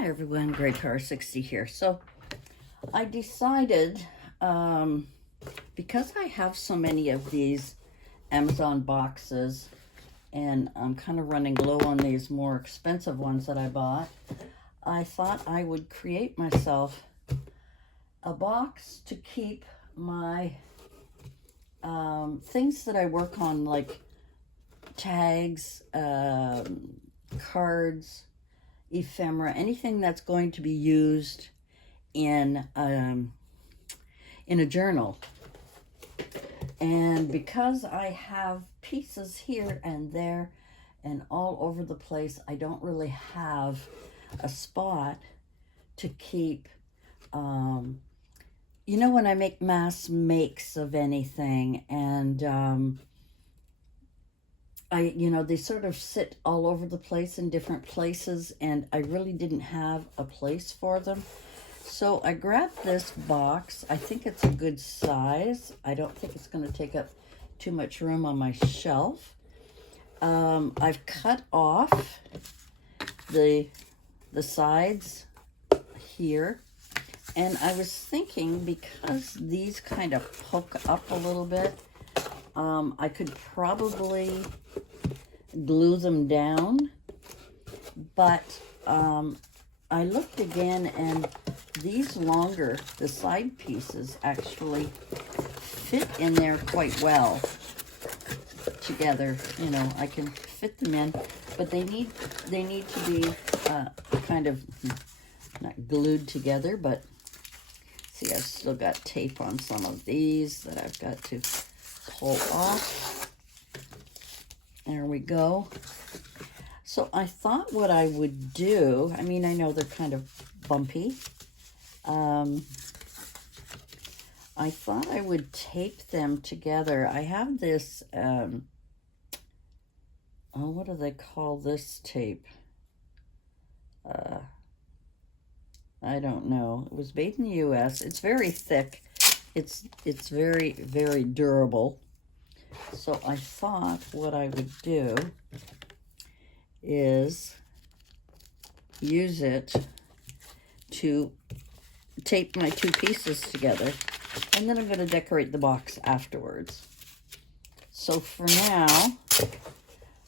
Hi everyone, Grey Car 60 here. So I decided, because I have so many of these Amazon boxes and I'm kind of running low on these more expensive ones that I bought, I thought I would create myself a box to keep my things that I work on, like tags, cards, ephemera, anything that's going to be used in a journal. And because I have pieces here and there and all over the place, I don't really have a spot to keep, you know, when I make mass makes of anything, and they sort of sit all over the place in different places, and I really didn't have a place for them. So I grabbed this box. I think it's a good size. I don't think it's going to take up too much room on my shelf. I've cut off the sides here. And I was thinking, because these kind of poke up a little bit, I could probably glue them down, but I looked again, and these longer, the side pieces, actually fit in there quite well together. You know, I can fit them in, but they need to be kind of not glued together. But see, I've still got tape on some of these that I've got to pull off. There we go. So I thought what I would do, I mean, I know they're kind of bumpy. I thought I would tape them together. I have this, what do they call this tape? I don't know. It was made in the US. It's very thick. It's very, very durable. So I thought what I would do is use it to tape my two pieces together, and then I'm going to decorate the box afterwards. So for now,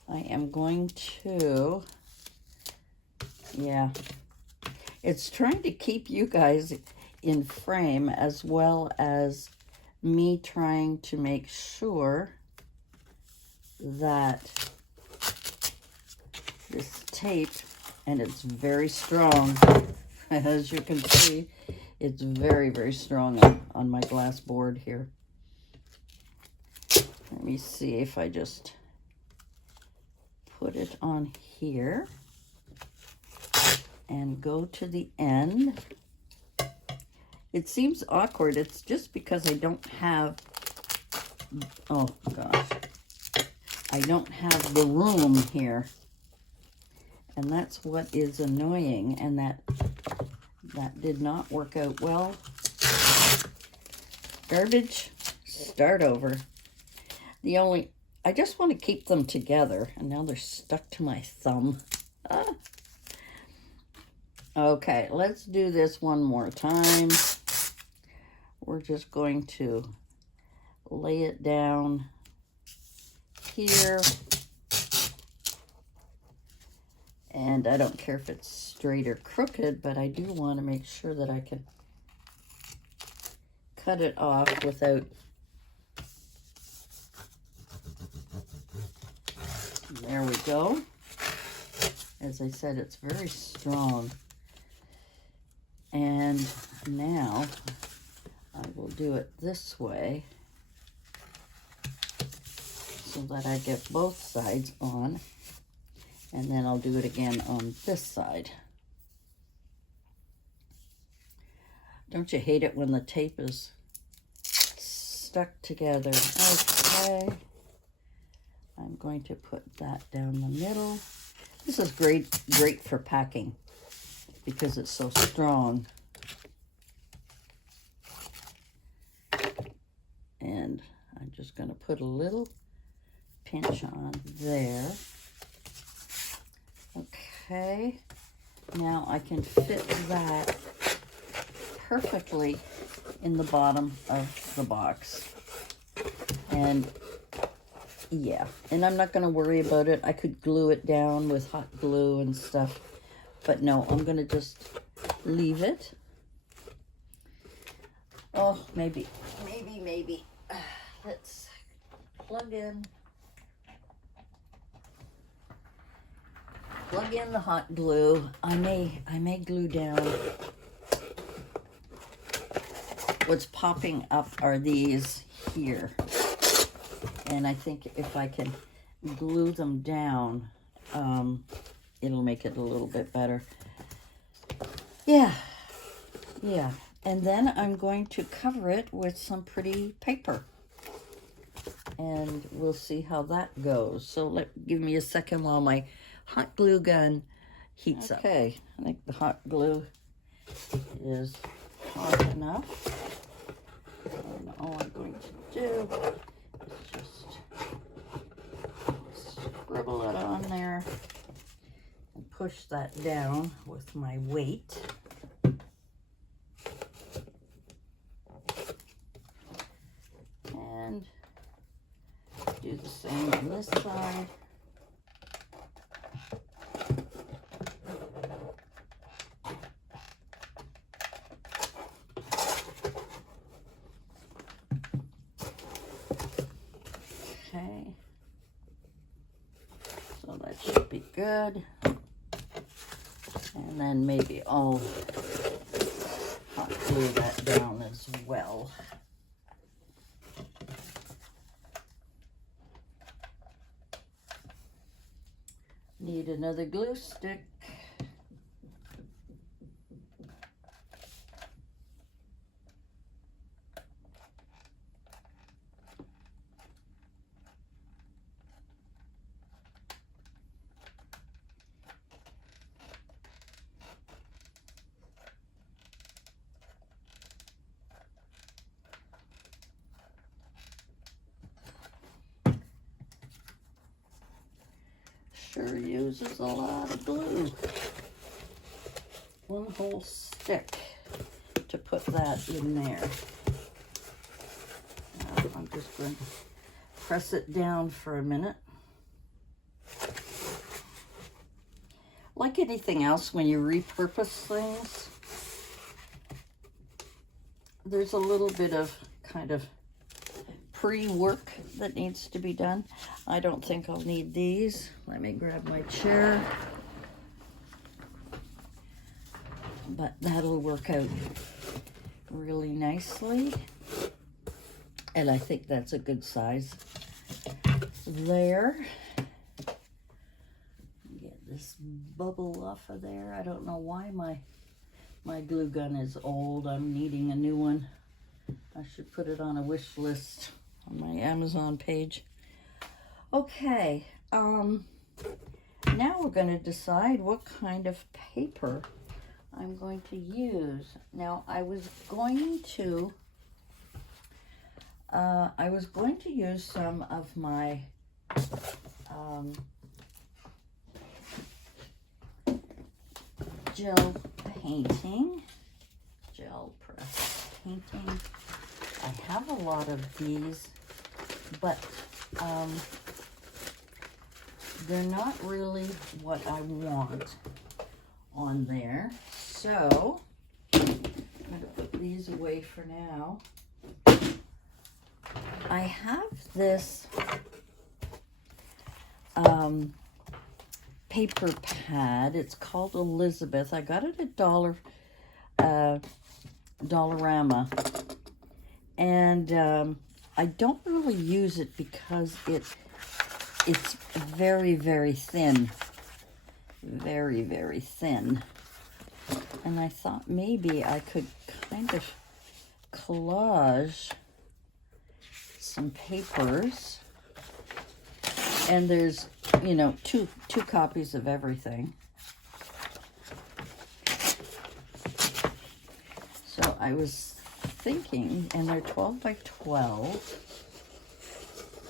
I am going to, it's trying to keep you guys in frame, as well as me trying to make sure that this tape, and it's very strong, as you can see, it's very, very strong on my glass board here. Let me see if I just put it on here and go to the end. It seems awkward. It's just because I don't have, oh gosh, I don't have the room here. And that's what is annoying, and that did not work out well. Garbage, start over. I just want to keep them together, and now they're stuck to my thumb. Okay, let's do this one more time. We're just going to lay it down here. And I don't care if it's straight or crooked, but I do want to make sure that I can cut it off without, there we go. As I said, it's very strong. And now I will do it this way so that I get both sides on. And then I'll do it again on this side. Don't you hate it when the tape is stuck together? Okay. I'm going to put that down the middle. This is great for packing because it's so strong. And I'm just going to put a little pinch on there. Okay, Now I can fit that perfectly in the bottom of the box. And yeah, and I'm not going to worry about it. I could glue it down with hot glue and stuff. But no, I'm going to just leave it. Oh, maybe. Let's plug in the hot glue. I may glue down. What's popping up are these here. And I think if I can glue them down, it'll make it a little bit better. Yeah. And then I'm going to cover it with some pretty paper. And we'll see how that goes. So give me a second while my hot glue gun heats up. Okay, I think the hot glue is hot enough. And all I'm going to do is just scribble it on there and push that down with my weight. And do the same on this side. Okay, so that should be good. And then maybe I'll hot glue that down as well. Need another glue stick. Sure uses a lot of glue. One whole stick to put that in there. Now I'm just going to press it down for a minute. Like anything else, when you repurpose things, there's a little bit of kind of pre-work that needs to be done. I don't think I'll need these. Let me grab my chair. But that'll work out really nicely. And I think that's a good size there. Get this bubble off of there. I don't know why my glue gun is old. I'm needing a new one. I should put it on a wish list on my Amazon page. Okay, now we're going to decide what kind of paper I'm going to use. Now, I was going to use some of my gel press painting. I have a lot of these, but they're not really what I want on there. So I'm going to put these away for now. I have this paper pad. It's called Elizabeth. I got it at Dollarama. And I don't really use it because it's very, very thin. Very, very thin. And I thought maybe I could kind of collage some papers. And there's, you know, two copies of everything. So I was thinking, and they're 12 by 12,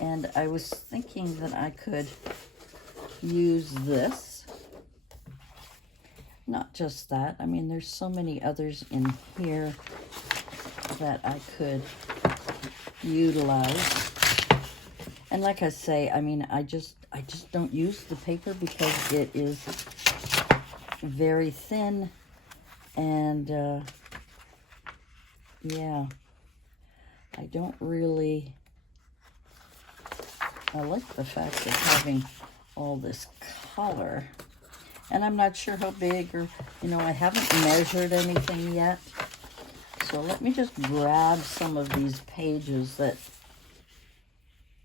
and I was thinking that I could use this. not just that. I mean, there's so many others in here that I could utilize. And like I say, I mean, I just don't use the paper because it is very thin, and yeah, I don't really, I like the fact of having all this color. And I'm not sure how big, or, you know, I haven't measured anything yet. So let me just grab some of these pages that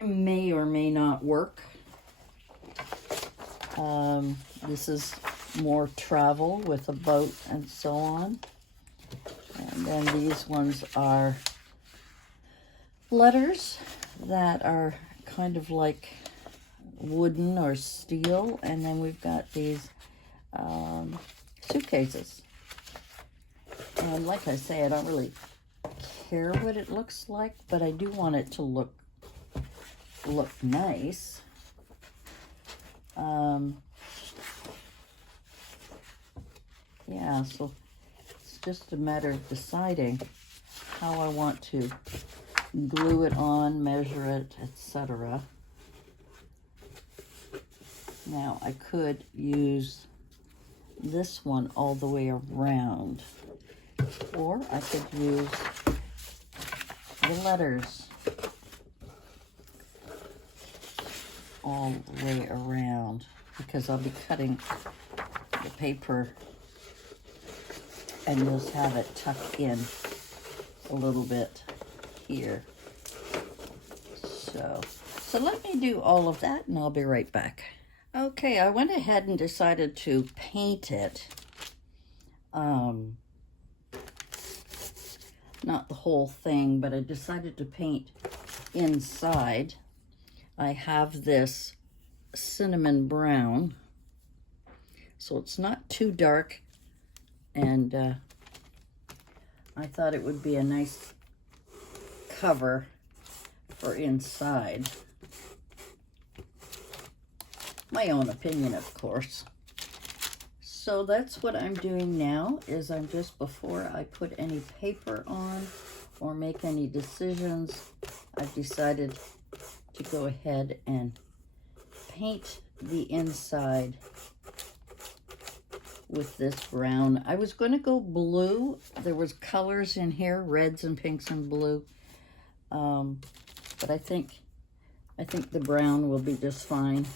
may or may not work. This is more travel with a boat and so on. And then these ones are letters that are kind of like wooden or steel. And then we've got these suitcases. And like I say, I don't really care what it looks like, but I do want it to look nice. Yeah, so it's just a matter of deciding how I want to glue it on, measure it, etc. Now, I could use this one all the way around, or I could use the letters all the way around, because I'll be cutting the paper and just have it tucked in a little bit here. So let me do all of that and I'll be right back. Okay, I went ahead and decided to paint it. Not the whole thing, but I decided to paint inside. I have this cinnamon brown, so it's not too dark, and I thought it would be a nice cover for inside. My own opinion, of course. So that's what I'm doing now, is I'm just, before I put any paper on or make any decisions, I've decided to go ahead and paint the inside with this brown. I was going to go blue. There was colors in here, reds and pinks and blue. But I think the brown will be just fine.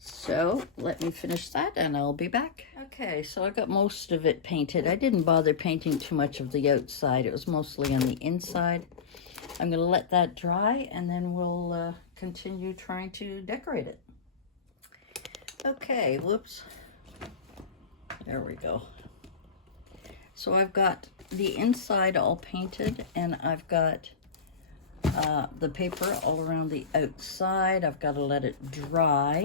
So let me finish that and I'll be back. Okay, so I got most of it painted. I didn't bother painting too much of the outside. It was mostly on the inside. I'm going to let that dry and then we'll continue trying to decorate it. Okay, whoops. There we go. So I've got the inside all painted, and I've got the paper all around the outside. I've got to let it dry.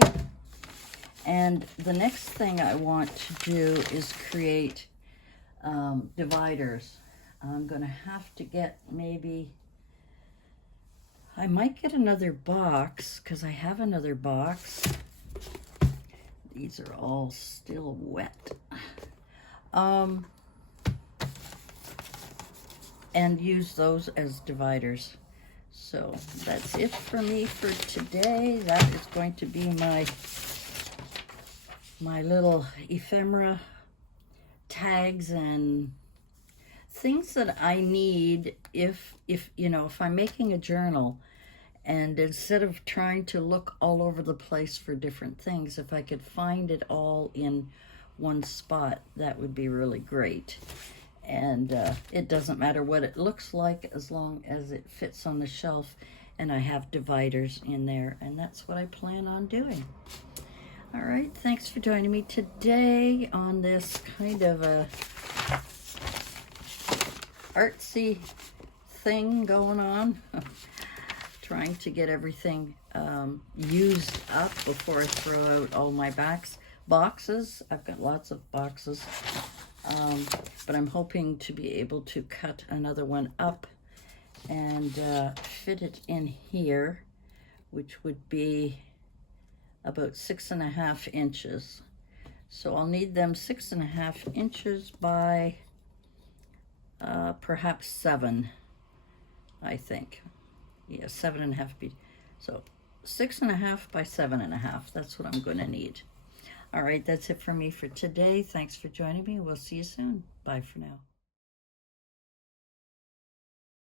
And the next thing I want to do is create dividers. I'm going to have to get I might get another box, because I have another box. These are all still wet. And use those as dividers. So that's it for me for today. That is going to be my little ephemera tags and things that I need if you know, if I'm making a journal, and instead of trying to look all over the place for different things, if I could find it all in one spot, that would be really great. And it doesn't matter what it looks like as long as it fits on the shelf and I have dividers in there, and that's what I plan on doing. All right, thanks for joining me today on this kind of a artsy thing going on. Trying to get everything used up before I throw out all my boxes. I've got lots of boxes, but I'm hoping to be able to cut another one up and fit it in here, which would be about 6.5 inches. So I'll need them 6.5 inches by perhaps 7, I think. Yeah, 7.5 feet. So 6.5 by 7.5. That's what I'm going to need. All right, that's it for me for today. Thanks for joining me. We'll see you soon. Bye for now.